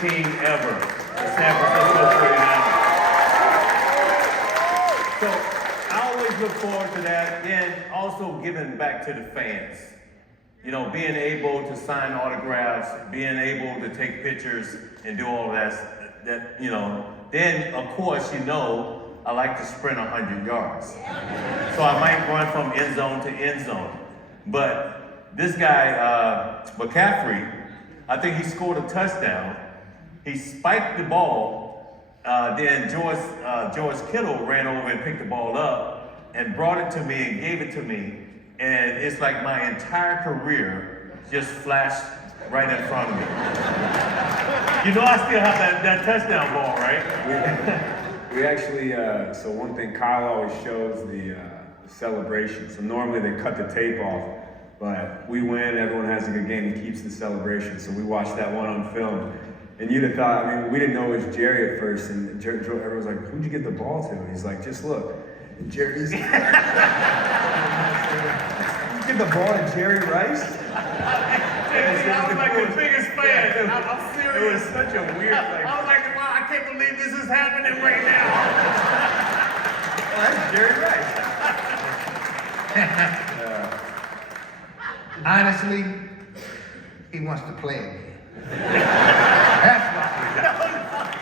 team ever, the San Francisco 49ers. So I always look forward to that, and also giving back to the fans. You know, being able to sign autographs, being able to take pictures and do all of that, you know. Then, of course, you know, I like to sprint 100 yards. So I might run from end zone to end zone. But this guy, McCaffrey, I think he scored a touchdown. He spiked the ball. Then George Kittle ran over and picked the ball up and brought it to me and gave it to me. And it's like my entire career just flashed right in front of me. You know I still have that touchdown ball, right? We actually, so one thing, Kyle always shows the celebration. So normally they cut the tape off, but we win, everyone has a good game, he keeps the celebration. So we watched that one on film. And you'd have thought, I mean, we didn't know it was Jerry at first, and everyone was like, who'd you get the ball to? And he's like, just look. And Jerry's you give the ball to Jerry Rice? I was like the biggest fan. I'm serious. It was such a weird thing. I was like, wow, I can't believe this is happening right now. Well, that's Jerry Rice. Honestly, he wants to play again. That's why.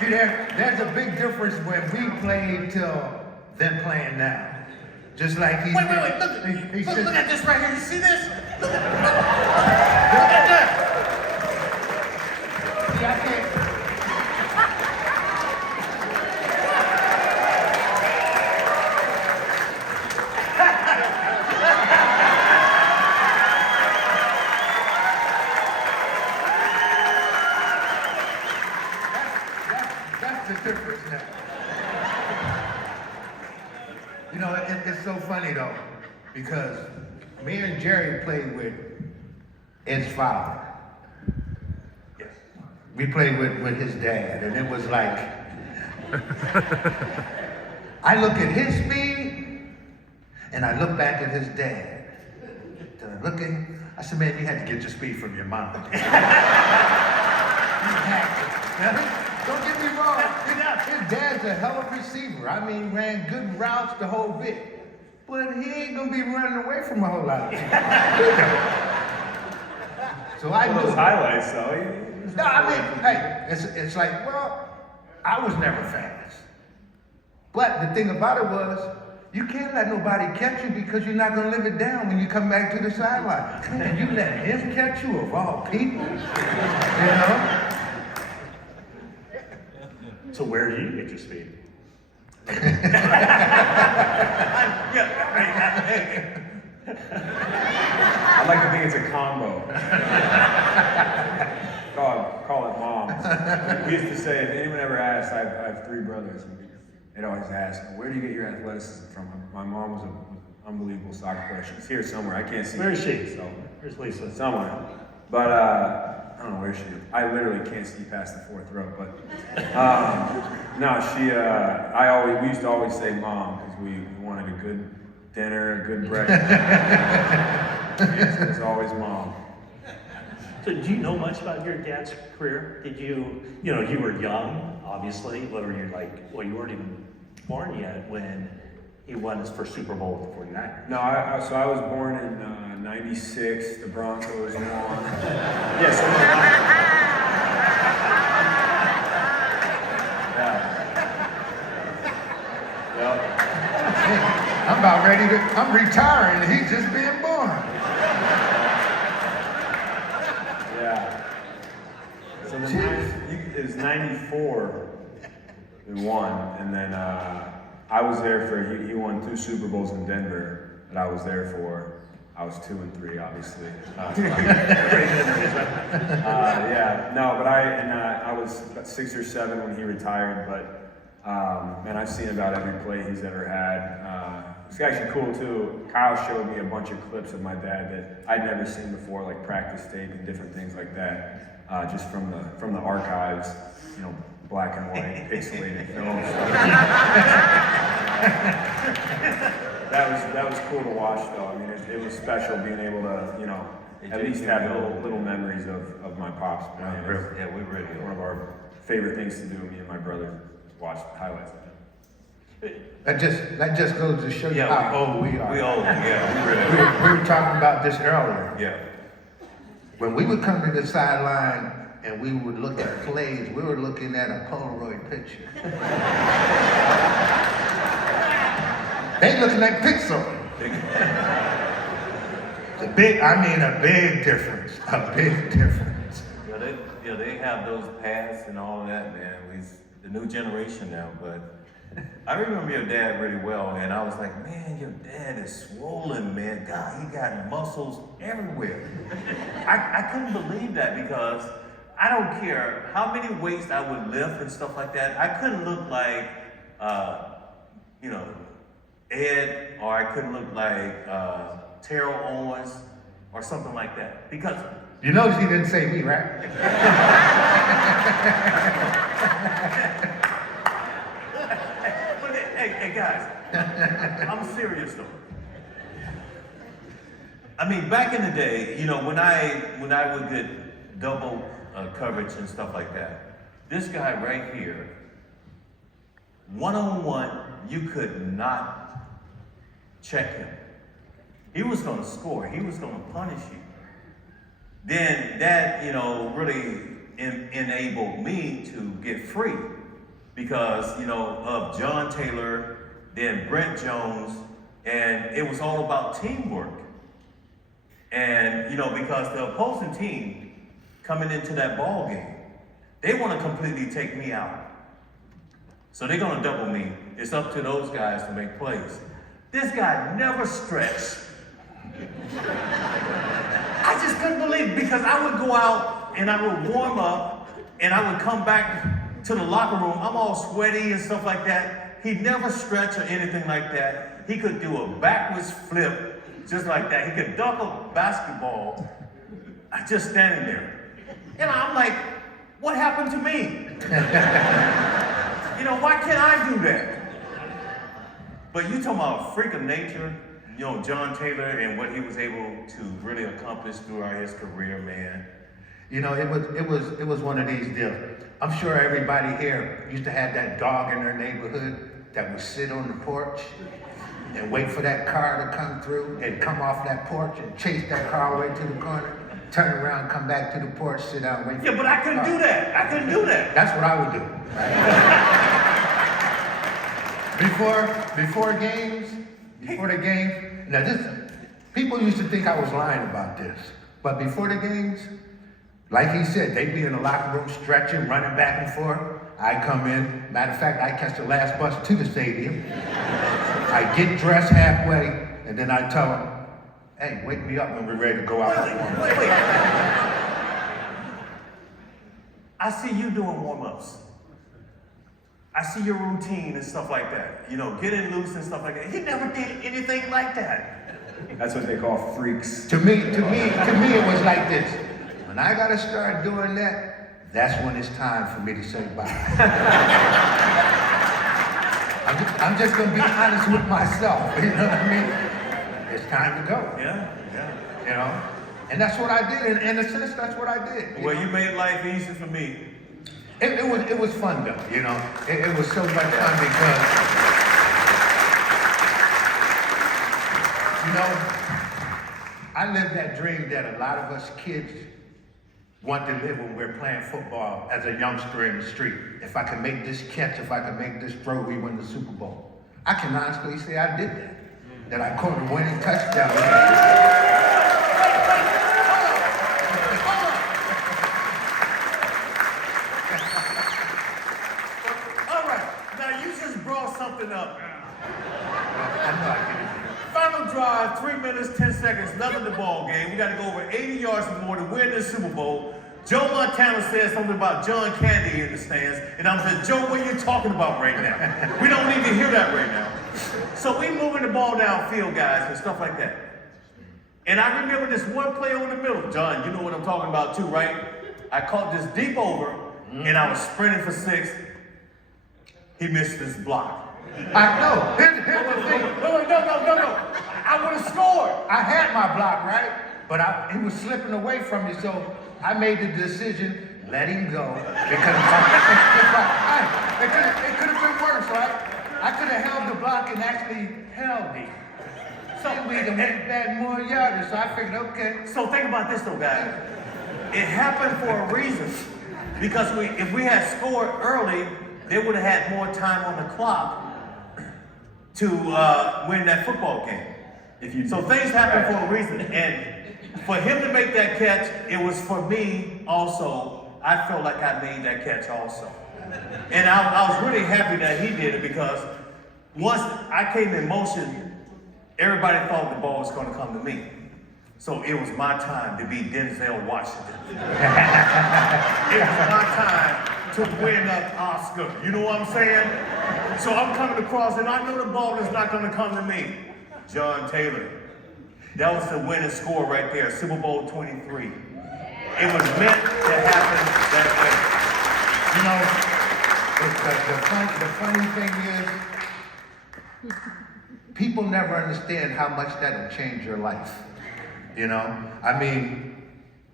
See, there's a big difference when we played till them playing now. Just like he. Wait, look at this right here. You see this? Look at that. See, I can't. That's the difference now. You know, it's so funny though, because me and Jerry played with Ed's father. Yes. We played with his dad, and it was like, I look at his speed, and I look back at his dad. And I look at him, I said, man, you had to get your speed from your mom. You had to. Don't get me wrong, his dad's a hell of a receiver. I mean, ran good routes the whole bit. But he ain't gonna be running away from a whole lot. So I Those knew. highlights, though. No, I mean, hey, it's like, well, I was never fast. But the thing about it was, you can't let nobody catch you because you're not gonna live it down when you come back to the sideline. And you let him catch you of all people, you know? So where do you get your speed? I like to think it's a combo. Call it mom. We used to say, if anyone ever asked, I have three brothers, and they'd always ask, where do you get your athleticism from? My mom was an unbelievable soccer player. She's here somewhere. I can't see Where is her. she? So, Where's Lisa? somewhere. But I don't know where she is. I literally can't see past the fourth row. But no, we used to always say mom because we wanted a good dinner, a good breakfast. Yes, it was always mom. So do you know much about your dad's career? Did you were young, obviously, you weren't even born yet when he won his first Super Bowl with the 49ers. No, so I was born in '96. The Broncos won. Yes. Yeah. I'm about ready I'm retiring and he's just being born. Yeah. So it was '94 we won, and then I was there for, he won 2 Super Bowls in Denver that I was there for. I was 2 and 3, obviously. Yeah, no, but I was about 6 or 7 when he retired, but man, I've seen about every play he's ever had. It's actually cool too. Kyle showed me a bunch of clips of my dad that I'd never seen before, like practice tape and different things like that, just from the archives, black and white, pixelated film. That was cool to watch, though. I mean, it was special being able to, at least have little memories of my pops. Yeah, we really One of our favorite things to do, me and my brother watch highlights. That just goes to show you Yeah, how old we are. We old, yeah, we really. We were talking about this earlier. Yeah. When we would come to the sideline and we would look at plays, we were looking at a Polaroid picture. They looking at Pixel. A big difference. A big difference. They have those pads and all of that, man. The new generation now, but I remember your dad really well, and I was like, man, your dad is swollen, man. God, he got muscles everywhere. I couldn't believe that because I don't care how many weights I would lift and stuff like that. I couldn't look like, Ed, or I couldn't look like Terrell Owens or something like that. Because you notice he didn't say me, right? but hey guys, I'm serious though. I mean, back in the day, when I would get double coverage and stuff like that, this guy right here, one-on-one, you could not check him. He was going to score. He was going to punish you. Then that, really enabled me to get free because, of John Taylor, then Brent Jones, and it was all about teamwork. And, because the opposing team coming into that ball game, they want to completely take me out. So they're going to double me. It's up to those guys to make plays. This guy never stretched. I just couldn't believe it because I would go out and I would warm up and I would come back to the locker room. I'm all sweaty and stuff like that. He never stretched or anything like that. He could do a backwards flip just like that. He could dunk a basketball just standing there. And I'm like, what happened to me? Why can't I do that? But you talking about a freak of nature, John Taylor and what he was able to really accomplish throughout his career, man. It was one of these deals. I'm sure everybody here used to have that dog in their neighborhood that would sit on the porch and wait for that car to come through and come off that porch and chase that car away to the corner, turn around, come back to the porch, sit down, wait for Yeah, but I couldn't do that. I couldn't do that. That's what I would do. Before the games, now people used to think I was lying about this, but before the games, like he said, they'd be in the locker room stretching, running back and forth. I come in, matter of fact, I catch the last bus to the stadium. I get dressed halfway, and then I tell them, hey, wake me up when we're ready to go out. Wait. I see you doing warm-ups. I see your routine and stuff like that. Getting loose and stuff like that. He never did anything like that. That's what they call freaks. To me, it was like this. When I gotta start doing that, that's when it's time for me to say bye. I'm just gonna be honest with myself. You know what I mean? It's time to go. Yeah. And that's what I did. In a sense, that's what I did. Well, you made life easy for me. It was fun though. It was so much fun because I lived that dream that a lot of us kids want to live when we're playing football as a youngster in the street. If I can make this catch, if I can make this throw, we win the Super Bowl. I can honestly say I did that. That I caught a winning touchdown. Something up. I know I did it. Final drive, 3 minutes, 10 seconds, nothing the ball game. We got to go over 80 yards or more to win this Super Bowl. Joe Montana said something about John Candy in the stands, and I'm saying, Joe, what are you talking about right now? We don't need to hear that right now. So we moving the ball downfield, guys, and stuff like that. And I remember this one play over the middle. John, you know what I'm talking about too, right? I caught this deep over, and I was sprinting for 6. He missed this block. I know. Here's the thing. No. I would have scored. I had my block, right? But it was slipping away from me, so I made the decision, let him go, because it could have been worse, right? I could have held the block and actually held him. So we'd have went back more yardage, so I figured, okay. So think about this though, guys. It happened for a reason. Because if we had scored early, they would have had more time on the clock to win that football game. So things happen for a reason. And for him to make that catch, it was for me also. I felt like I made that catch also. And I was really happy that he did it, because once I came in motion, everybody thought the ball was going to come to me. So it was my time to be Denzel Washington. It was my time to win that Oscar. You know what I'm saying? So I'm coming across, and I know the ball is not going to come to me. John Taylor. That was the winning score right there, Super Bowl 23. It was meant to happen that You know, the funny thing is, people never understand how much that'll change your life. You know, I mean,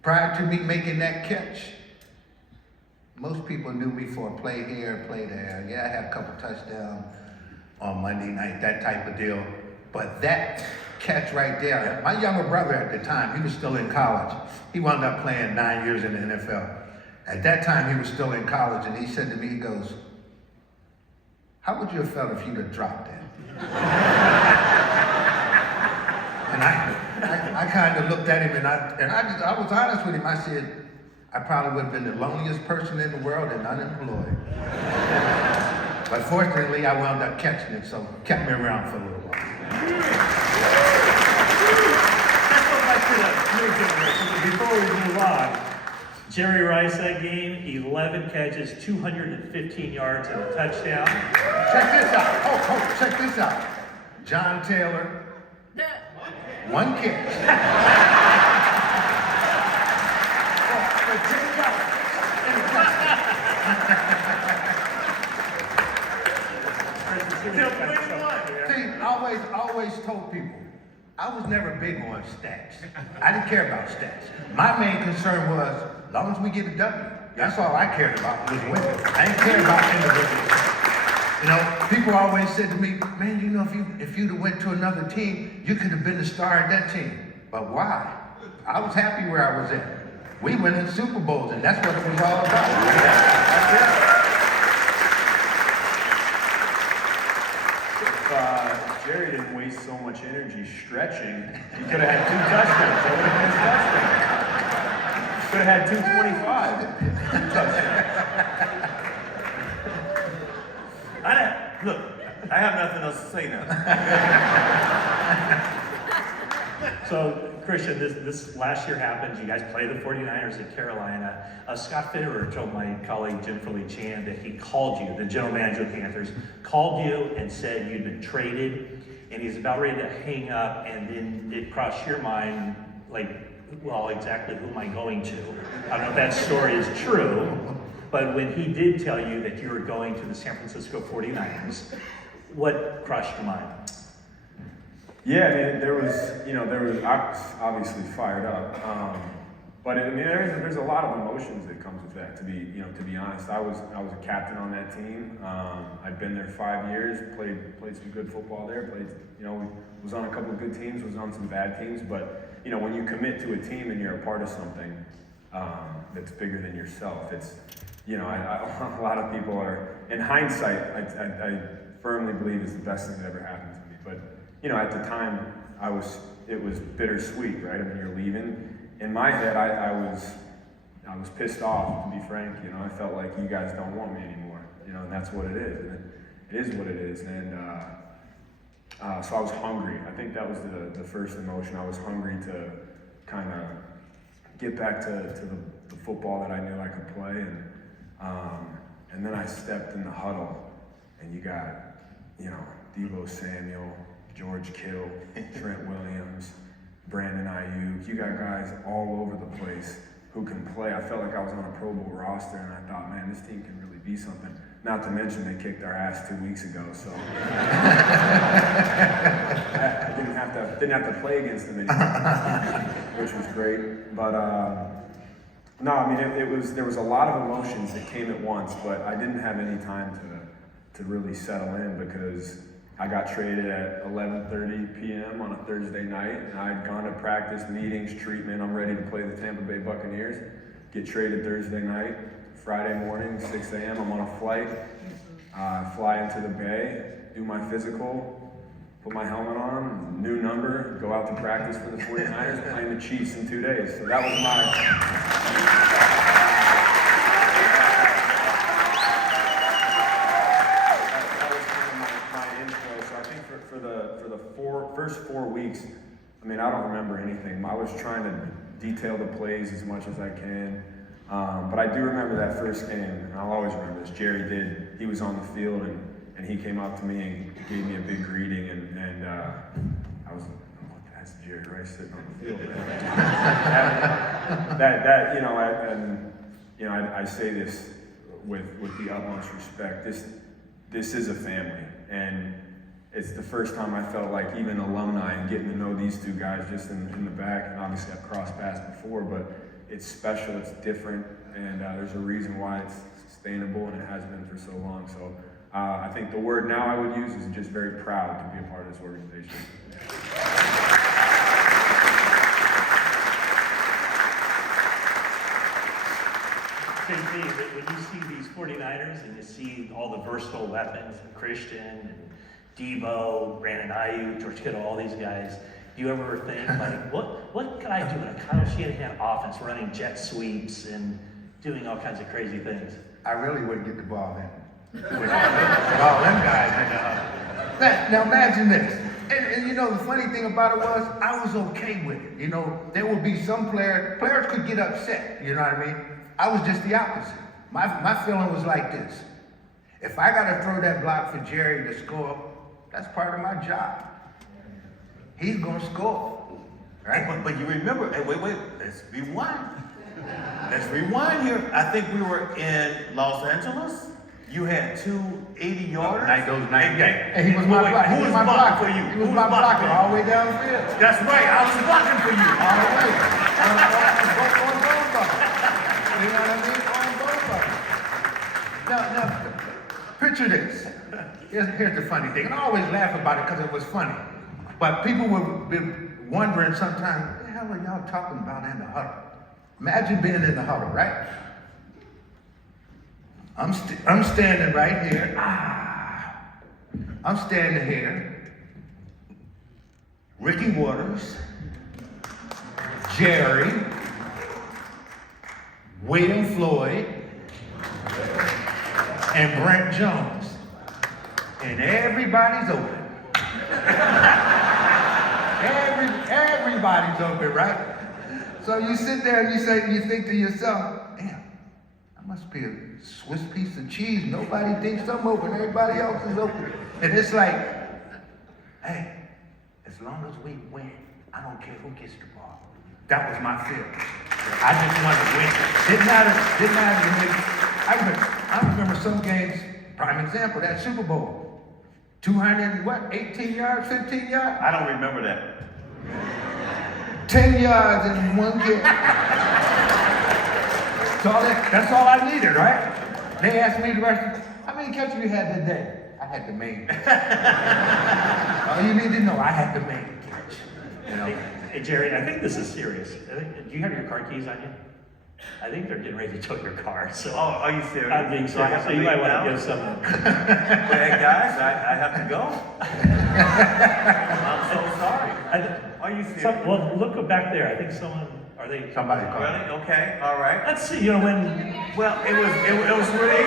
prior to me making that catch, most people knew me for a play here, play there. Yeah, I had a couple touchdowns on Monday night, that type of deal. But that catch right there, my younger brother at the time, he was still in college. He wound up playing 9 years in the NFL. At that time, he was still in college, and he said to me, he goes, "How would you have felt if you'd have dropped that?" And I kind of looked at him, and I was honest with him. I said, I probably would have been the loneliest person in the world and unemployed. But fortunately, I wound up catching it, so it kept me around for a little while. Let's go back to the new generation. Before we move on, Jerry Rice that game, 11 catches, 215 yards and a touchdown. Check this out. Oh, check this out. John Taylor, 1 catch. See, I always told people, I was never big on stats. I didn't care about stats. My main concern was, as long as we get a W, that's all I cared about was winning. I didn't care about individuals. You know, people always said to me, man, you know, if you'd have went to another team, you could have been the star of that team. But why? I was happy where I was at. We went in Super Bowls, and that's what it was all about. That's it. If Jerry didn't waste so much energy stretching, he could have had 2 touchdowns. That would have been his touchdown. Could have had 225. Look, I have nothing else to say now. So, Christian, this last year happened. You guys played the 49ers in Carolina. Scott Fitterer told my colleague Jim Chan that he called you, the general manager of the Panthers, called you and said you'd been traded, and he's about ready to hang up, and then it crossed your mind, like, well, exactly who am I going to? I don't know if that story is true, but when he did tell you that you were going to the San Francisco 49ers, what crossed your mind? Yeah, I mean, there was, I was obviously fired up. But I mean, there's a lot of emotions that comes with that. To be honest, I was a captain on that team. I'd been there 5 years, played some good football there. Was on a couple of good teams, was on some bad teams. But when you commit to a team and you're a part of something that's bigger than yourself, it's, a lot of people are, in hindsight, I firmly believe is the best thing that ever happened to me. But at the time, it was bittersweet, right? I mean, you're leaving. In my head, I was pissed off, to be frank. I felt like you guys don't want me anymore. And that's what it is. And it is what it is. And so I was hungry. I think that was the first emotion. I was hungry to kind of get back to the football that I knew I could play. And then I stepped in the huddle, and you got, Deebo Samuel, George Kittle, Trent Williams, Brandon Ayuk. You got guys all over the place who can play. I felt like I was on a Pro Bowl roster, and I thought, man, this team can really be something. Not to mention they kicked our ass 2 weeks ago, so I didn't have to play against them anymore, which was great. But No, I mean, there was a lot of emotions that came at once, but I didn't have any time to really settle in because I got traded at 11:30 p.m. on a Thursday night, and I'd gone to practice, meetings, treatment. I'm ready to play the Tampa Bay Buccaneers. Get traded Thursday night, Friday morning, 6 a.m. I'm on a flight, fly into the Bay, do my physical, put my helmet on, new number, go out to practice for the 49ers, playing the Chiefs in 2 days. So that was my intro. So I think for the first 4 weeks, I mean, I don't remember anything. I was trying to detail the plays as much as I can. But I do remember that first game, and I'll always remember this. Jerry did. He was on the field, and he came up to me and gave me a big greeting, and I was like, oh, that's Jerry Rice sitting on the field. I say this with the utmost respect. This is a family, and it's the first time I felt like even alumni and getting to know these two guys just in the back, and obviously I've crossed paths before, but it's special, it's different, and there's a reason why it's sustainable, and it has been for so long. So I think the word now I would use is just very proud to be a part of this organization. JT, when you see these 49ers and you see all the versatile weapons, Christian and Debo, Brandon Ayuk, George Kittle, all these guys, do you ever think, like, what could I do in a Kyle Shanahan offense running jet sweeps and doing all kinds of crazy things? I really wouldn't get the ball in. With all them guys. Now imagine this. And you know, the funny thing about it was, I was okay with it. You know, there would be some players could get upset, you know what I mean? I was just the opposite. My feeling was like this. If I gotta throw that block for Jerry to score, that's part of my job. He's gonna score, right? Hey, but you remember, hey, wait, let's rewind. Let's rewind here. I think we were in Los Angeles. You had two 80-yarders. Those night games. And he was my blocker. Who was blocking for you? He was my blocker all the way down the field. That's right, I was blocking for you. All the way. On both buckets. You know what I mean? On both buckets. Now, picture this. Here's the funny thing. And I always laugh about it because it was funny. But people would be wondering sometimes, what the hell are y'all talking about in the huddle? Imagine being in the huddle, right? I'm standing right here. I'm standing here. Ricky Waters, Jerry, William Floyd, and Brent Jones. And everybody's open. Everybody's open, right? So you sit there and you think to yourself, damn, I must be a Swiss piece of cheese. Nobody thinks I'm open. Everybody else is open. And it's like, hey, as long as we win, I don't care who gets the ball. That was my feeling. I just wanted to win. Didn't matter to me. I remember some games, prime example, that Super Bowl. 18 yards, 15 yards? I don't remember that. 10 yards in one kick. That's all I needed, right? They asked me the rest, how many catches you had that day? I had the main catch. All you need to know, I had the main catch. You know? Hey, Jerry, I think this is serious. Do you have your car keys on you? I think they're getting ready to tow your car. So Oh, are you serious? I'm being So I serious. have So to you might leave want now? to give some. Hey guys, I have to go. I'm so sorry. Are you serious? Well, look back there. I think someone. Are they? Somebody called. Really? Okay, all right. Let's see. You know when. Well, it was really,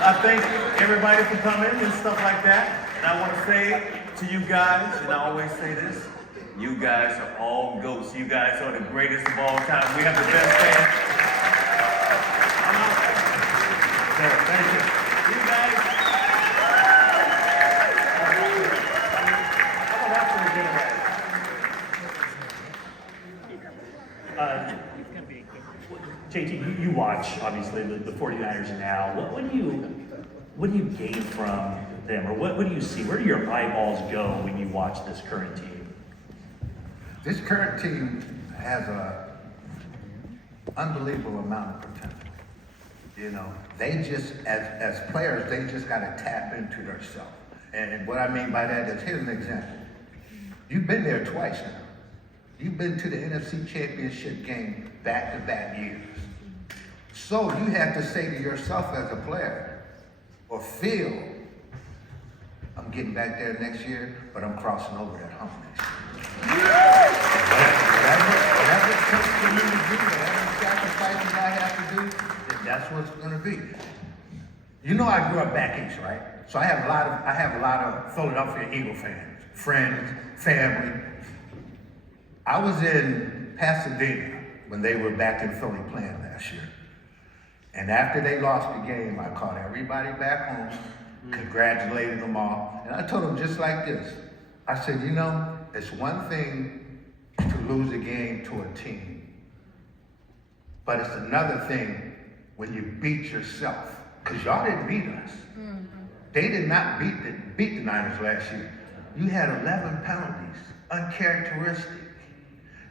I thank everybody for coming and stuff like that. And I want to say to you guys, and I always say this, you guys are all goats. You guys are the greatest of all time. We have the best fans. Thank you. You guys. JT, you watch obviously the 49ers now. What do you gain from them, or what do you see? Where do your eyeballs go when you watch this current team? This current team has unbelievable amount of potential. You know, they just, as players, they just got to tap into themselves. And what I mean by that is, here's an example. You've been there twice now. You've been to the NFC Championship game back-to-back years. So you have to say to yourself as a player, or feel, I'm getting back there next year, but I'm crossing over that hump next year. Whatever it takes for me to do, whatever sacrifices I have to do, then that's what's gonna be. You know I grew up back east, right? So I have a lot of Philadelphia Eagle fans, friends, family. I was in Pasadena when they were back in Philly playing last year. And after they lost the game, I called everybody back home, congratulated them all, and I told them just like this. I said, you know, it's one thing to lose a game to a team, but it's another thing when you beat yourself, because y'all didn't beat us. They did not beat the Niners last year. You had 11 penalties, uncharacteristic.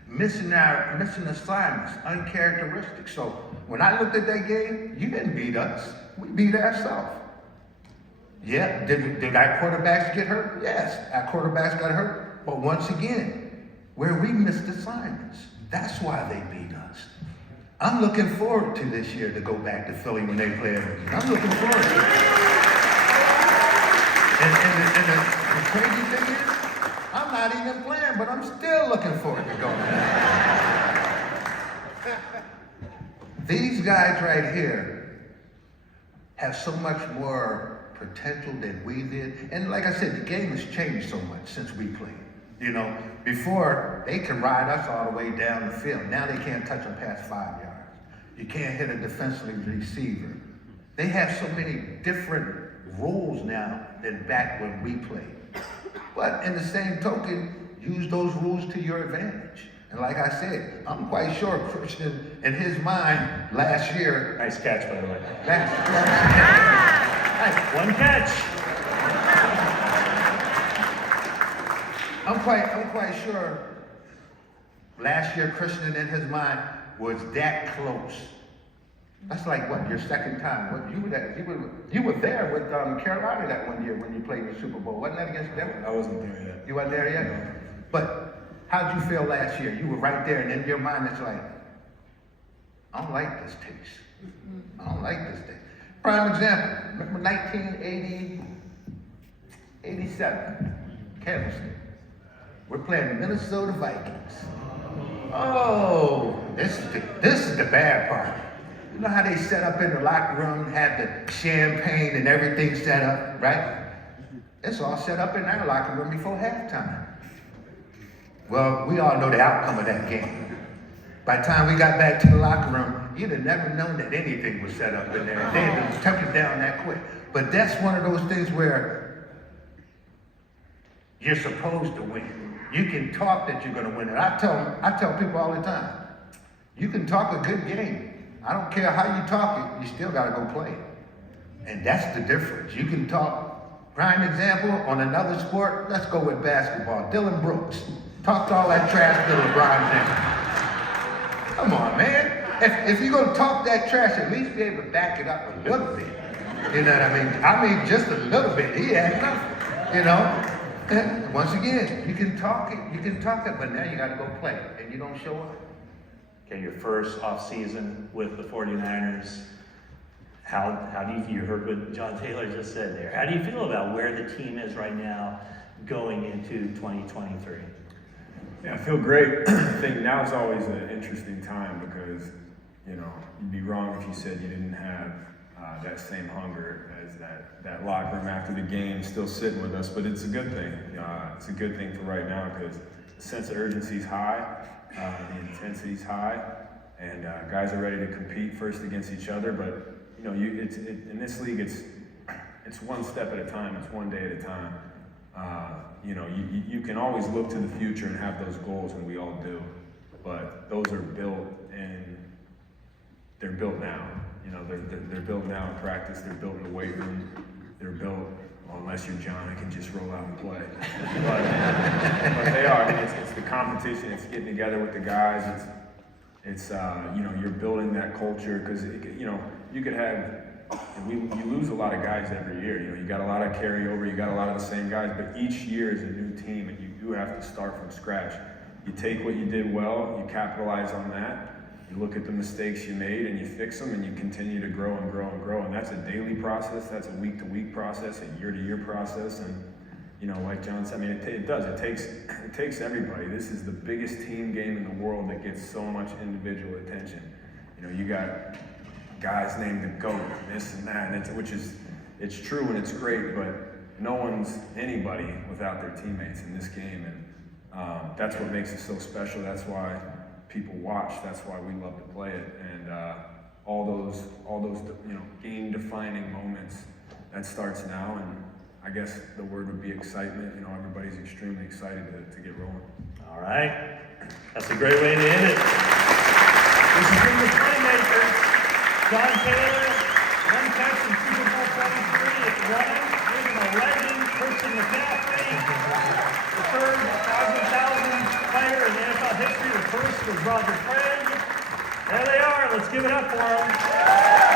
Missing assignments, uncharacteristic. So when I looked at that game, you didn't beat us. We beat ourselves. Yeah, did our quarterbacks get hurt? Yes, our quarterbacks got hurt. But once again, where we missed assignments, that's why they beat us. I'm looking forward to this year to go back to Philly when they play us. I'm looking forward to it. And the crazy thing is, I'm not even playing, but I'm still looking forward to going back. These guys right here have so much more potential than we did. And like I said, the game has changed so much since we played. You know, before, they can ride us all the way down the field. Now they can't touch them past 5 yards. You can't hit a defensive receiver. They have so many different rules now than back when we played. But in the same token, use those rules to your advantage. And like I said, I'm quite sure Christian, in his mind, last year. Nice catch, by the way. One catch. I'm quite sure last year Christian in his mind was that close. That's like what, your second time? What, you were there with Carolina that one year when you played in the Super Bowl. Wasn't that against Denver? I wasn't there yet. You weren't there yet? But how'd you feel last year? You were right there, and in your mind it's like, I don't like this taste. I don't like this taste. Prime example, remember 87, Kansas State. We're playing the Minnesota Vikings. Oh, this is the bad part. You know how they set up in the locker room, had the champagne and everything set up, right? It's all set up in our locker room before halftime. Well, we all know the outcome of that game. By the time we got back to the locker room, you'd have never known that anything was set up in there. They had took it down that quick. But that's one of those things where you're supposed to win. You can talk that you're going to win it. I tell people all the time, you can talk a good game. I don't care how you talk it, you still got to go play it. And that's the difference. You can talk, prime example, on another sport, let's go with basketball. Dylan Brooks talked all that trash to LeBron James. Come on, man. If you're going to talk that trash, at least be able to back it up a little bit. You know what I mean? I mean, just a little bit. He had nothing, you know? And once again, you can talk it, but now you got to go play it, and you don't show up. Okay, your first off season with the 49ers. How do you heard what John Taylor just said there. How do you feel about where the team is right now going into 2023? Yeah, I feel great. I think now is always an interesting time because, you know, you'd be wrong if you said you didn't have that same hunger as that locker room after the game still sitting with us, but it's a good thing. It's a good thing for right now because the sense of urgency is high, the intensity is high, and guys are ready to compete first against each other. But you know, in this league, it's one step at a time. It's one day at a time. You know, you can always look to the future and have those goals, and we all do. But those are built, and they're built now. You know, they're built now in practice. They're built in the weight room. They're built, well, unless you're John, I can just roll out and play. But they are. I mean, it's the competition. It's getting together with the guys. it's you know, you're building that culture because you know, you could have, you lose a lot of guys every year. You know, you got a lot of carryover, you got a lot of the same guys, but each year is a new team, and you do have to start from scratch. You take what you did well, you capitalize on that. You look at the mistakes you made and you fix them, and you continue to grow and grow and grow. And that's a daily process, that's a week-to-week process, a year-to-year process. And you know, like John said, I mean, it does. It takes everybody. This is the biggest team game in the world that gets so much individual attention. You know, you got guys named the GOAT, this and that, and it's true and it's great, but no one's anybody without their teammates in this game, and that's what makes it so special. That's why people watch. That's why we love to play it, and all those you know, game-defining moments. That starts now, and I guess the word would be excitement. You know, everybody's extremely excited to get rolling. All right, that's a great way to end it. This has been the Playmakers. John Taylor, one catch in Super Bowl 23 at one, giving a legend, Christian McCaffrey, the third 1,000 player in NFL history. The first was Roger Craig. There they are. Let's give it up for them.